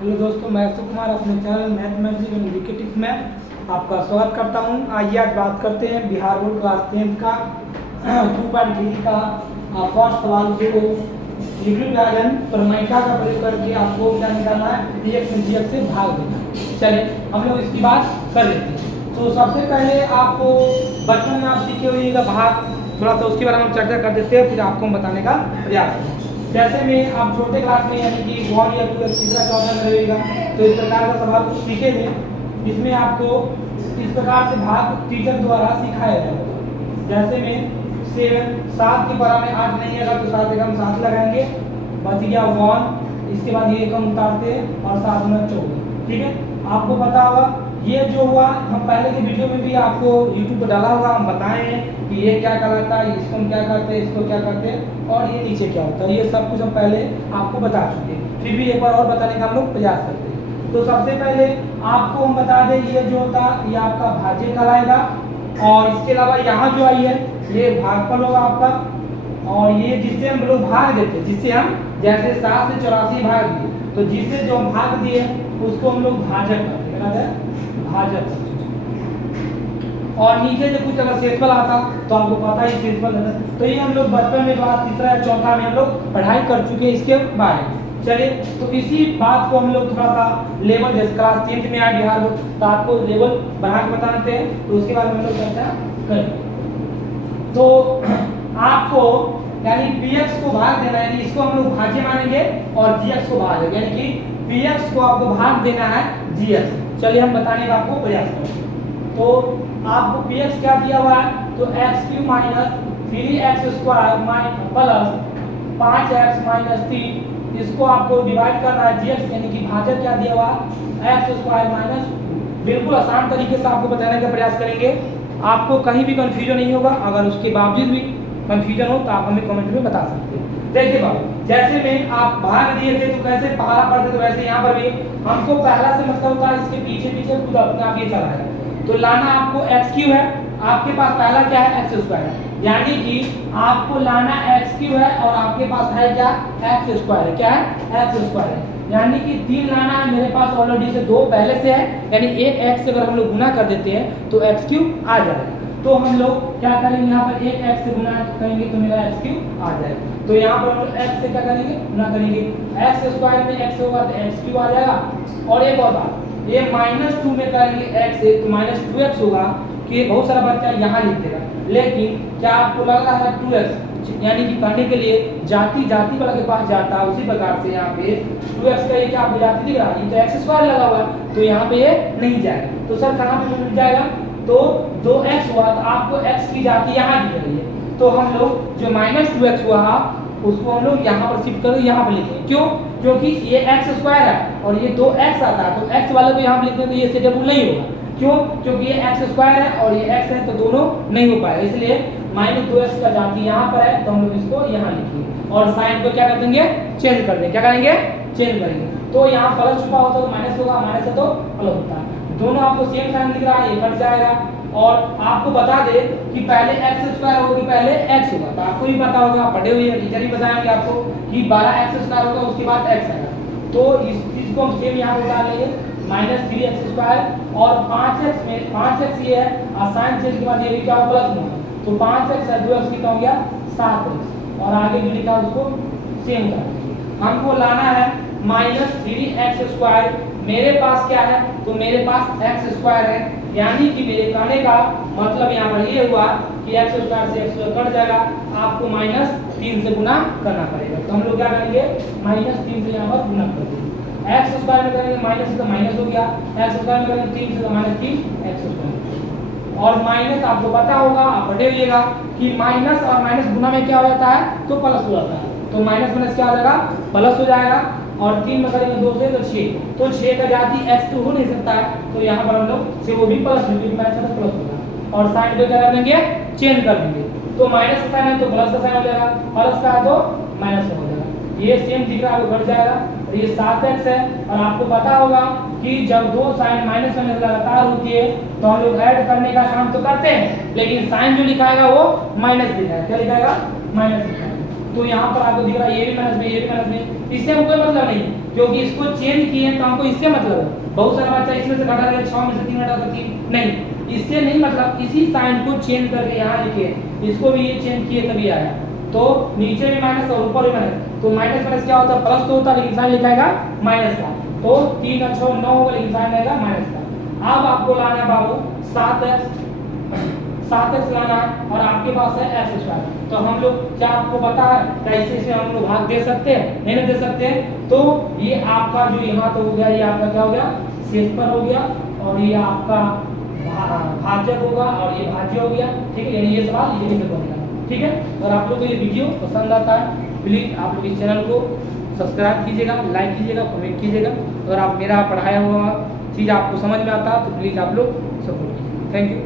Hello दोस्तों, मैं सुकुमार अपने चैनल मैथमेटिक्स एंड इंडिकेटिव्स में आपका स्वागत करता हूं। आइए आज बात करते हैं बिहार बोर्ड क्लास 10 का 2.3 का फर्स्ट सवाल जो लिक्विड विभाजन प्रमेयिका का प्रयोग करके आपको क्या निकालना है, dx में gx से भाग देना है। चलिए हम लोग इसकी बात कर लेते हैं। तो सबसे पहले आपको बचपन में आप सीखे होइएगा भाग, थोड़ा सा उसके बारे में हम चर्चा कर देते हैं, फिर आपको हम बताने का प्रयास करेंगे। जैसे में आप छोटे क्लास में यानी कि 1 या 2 या तीसरा चौथा में रहेगा तो इस प्रकार का सवाल कुछ सीखे थे, जिसमें आपको इस प्रकार से भाग टीचर द्वारा सिखाया जाएगा। जैसे में 7 की पारा में 8 नहीं आएगा तो 7 एकम 7 लगाएंगे, बच गया 1, इसके बाद ये एकम उतारते और 7 में 14। ठीक है, आपको पता होगा ये जो हुआ, हम पहले के वीडियो में भी आपको YouTube पर डाला होगा, हम बताए हैं कि ये क्या कहलाता है, इसको हम क्या करते हैं, इसको क्या करते हैं और ये नीचे क्या होता है। ये सब कुछ हम पहले आपको बता चुके हैं, फिर भी एक बार और बताने का हम लोग प्रयास करते हैं। तो सबसे पहले आपको हम बता दें, ये जो होता है ये आपका भाज्य कहलाएगा, और इसके अलावा यहाँ जो आई है ये भागफल होगा आपका, और ये जिससे हम लोग भाग देते हैं, जिससे हम जैसे 7 से 84 भाग दिए, तो जिससे जो हम भाग दिए उसको हम लोग भाजक करते हैं, भाजक। और नीचे जो कुछ अगर शेषफल आता तो आपको पता ही शेषफल है, तो ये हम लोग बचपन में क्लास तीसरा या चौथा में हम लोग पढ़ाई कर चुके हैं इसके बारे में। चलिए, तो इसी बात को हम लोग थोड़ा सा लेवल, जैसे क्लास 10th में आए बिहार बोर्ड, तो आपको लेवल बढ़ा के बताते हैं, तो उसके बारे में हम लोग चर्चा करेंगे। तो आपको यानी px को भाग देना है, यानी इसको हम लोग भाज्य मानेंगे और gx को भाग देंगे, यानी कि px को आपको भाग देना है gx। चलिए हम बताने का आपको प्रयास करेंगे। तो आपको px क्या दिया हुआ है, तो x³ minus 3x² plus 5x 3, इसको आपको डिवाइड करना है gx, यानी कि भाजक क्या दिया हुआ है x² माइनस। बिल्कुल आसान तरीके से आपको बताने का प्रयास करेंगे, आपको कहीं भी कंफ्यूजन नहीं होगा। अगर उसके बावजूद भी कंफ्यूजन हो तो आप हमें कमेंट में बता सकते हैं। देखिए बाबू, जैसे में आप भाग दिए थे तो कैसे पहाड़ा पड़ते, तो वैसे यहाँ पर भी हमको पहला से मतलब होता है इसके पीछे पीछे खुद अपने आप ये चला है। तो लाना आपको x³ है, आपके पास पहला क्या है x² है, यानी कि आपको लाना x³ है और आपके पास है क्या x² है, क्या है x² है, यानी कि 3 लाना है, मेरे पास ऑलरेडी से 2 पहले से है, यानी एक x से अगर हम लोग गुना कर देते हैं तो x³ आ जाएगा। तो हम लोग क्या करेंगे, यहाँ पर एक x से गुना करेंगे तो मेरा x³ आ जाएगा। तो यहाँ पर हम लोग x से क्या करेंगे, गुना करेंगे, x² में x होगा तो x³ आ जाएगा। और एक और बात, ये -2 में करेंगे x से तो -2x होगा, कि बहुत सारा बच्चा यहाँ लिख देगा, लेकिन क्या आपको लग रहा है 2x, यानी कि करने के लिए जाति वाला के पास जाता है, उसी प्रकार से यहाँ पे 2x का ये क्या आपको जाति दिख रहा है, ये तो x² लगा हुआ है, तो यहाँ पे ये नहीं जाएगा। तो सर कहाँ पे मिल जाएगा, तो 2x हुआ तो आपको x की जाति यहाँ दिख रही है, तो हम लोग जो -2x हुआ उसको हम लोग यहाँ पर शिफ्ट करके यहाँ पर लिखेंगे। क्यों, क्योंकि ये x² है और ये 2x आता है, तो x वाले को यहाँ पर लिखते हैं तो ये सेटेबल नहीं होगा। क्यों, क्योंकि ये x² है और ये x है, तो दोनों नहीं हो पाएगा, इसलिए -2x का जाति यहाँ पर है, तो हम लोग इसको यहाँ लिखेंगे और साइन को क्या कर देंगे, चेंज कर देंगे। क्या करेंगे, चेंज करेंगे। तो यहाँ प्लस छुपा होता है तो माइनस होगा, माइनस है तो प्लस होता है, दोनों आपको सेम साइन दिख रहा है, ये कट जाएगा। और आपको बता दे कि पहले x² होगा कि पहले x होगा, तो आपको भी पता होगा, पढ़े हुए हैं, टीचर ही बताएंगे आपको कि 12x² होगा उसके बाद x आएगा। तो इस चीज को हम सेम यहाँ पर डाल लेंगे, -3x² और 5x में 5x ये है, और साइन चेंज के बाद ये भी क्या होगा, प्लस होगा, तो 5x है 2x कितना हो गया 7x, और आगे जो लिखा उसको सेम कर देंगे। हमको लाना है -3x², मेरे पास क्या है, तो मेरे पास x² है, यानी कि मेरे कहने का मतलब यहाँ पर ये हुआ कि x² से x² कट जाएगा, आपको -3 से गुना करना पड़ेगा। तो हम लोग क्या करेंगे, -3 से यहाँ पर गुना कर देंगे, x² में करेंगे माइनस तो माइनस हो गया, x² में करेंगे 3 से तो -3x²। और माइनस आपको पता होगा, आप पढ़े होइएगा कि माइनस और माइनस गुना में क्या हो जाता है, तो प्लस हो जाता है, तो माइनस माइनस क्या हो जाएगा, प्लस हो जाएगा। और 3 में करेंगे 2 से तो 6, तो 6 का जाति x तो हो नहीं सकता है, तो यहाँ पर हम लोग से वो भी प्लस होगा, और साइन को क्या कर देंगे, चेंज कर देंगे। तो माइनस का साइन है तो प्लस का साइन हो जाएगा, प्लस का है तो माइनस हो जाएगा, ये सेम दिख रहा है वो घट जाएगा। और ये 7x है, और आपको पता होगा कि जब 2 साइन माइनस माइनस लगातार होती है तो हम लोग ऐड करने का काम तो करते हैं, लेकिन साइन जो लिखाएगा वो माइनस लिखाएगा, क्या लिखाएगा, माइनस लिखाएगा। तो यहाँ पर आपको दिख रहा है ये भी माइनस में, ये भी माइनस में, इससे हमको कोई मतलब नहीं, क्योंकि इसको चेंज किए हैं तो हमको इससे मतलब है। बहुत सारा बच्चा इसमें से घटा देगा, 6 में से 3 घटा तो 3, नहीं, इससे नहीं मतलब, इसी साइन को चेंज करके यहाँ लिखे, इसको भी ये चेंज किए तभी आया। तो नीचे भी माइनस और ऊपर भी माइनस, तो माइनस माइनस क्या होता है, प्लस तो होता है लेकिन साइन लिखाएगा माइनस का, तो 3 और 6 9 होगा लेकिन साइन आएगा माइनस का। अब आपको लाना है बाबू 7x लाना है और आपके पास है x स्क्वायर, तो हम लोग क्या आपको पता है कैसे इसे हम लोग भाग दे सकते हैं, नहीं ना दे सकते हैं। तो ये आपका जो यहाँ तो हो गया, ये आपका क्या हो गया, शेषफल हो गया, और ये आपका भाजक होगा और ये भाज्य हो गया, ठीक है, यानी ये सवाल ये नहीं बनेगा, ठीक है। अगर आप लोग को ये वीडियो पसंद आता है प्लीज़ आप लोग इस चैनल को सब्सक्राइब कीजिएगा, लाइक कीजिएगा, कमेंट कीजिएगा। अगर आप मेरा पढ़ाया हुआ चीज़ आपको समझ में आता है तो प्लीज़ आप लोग सपोर्ट कीजिए। Thank you.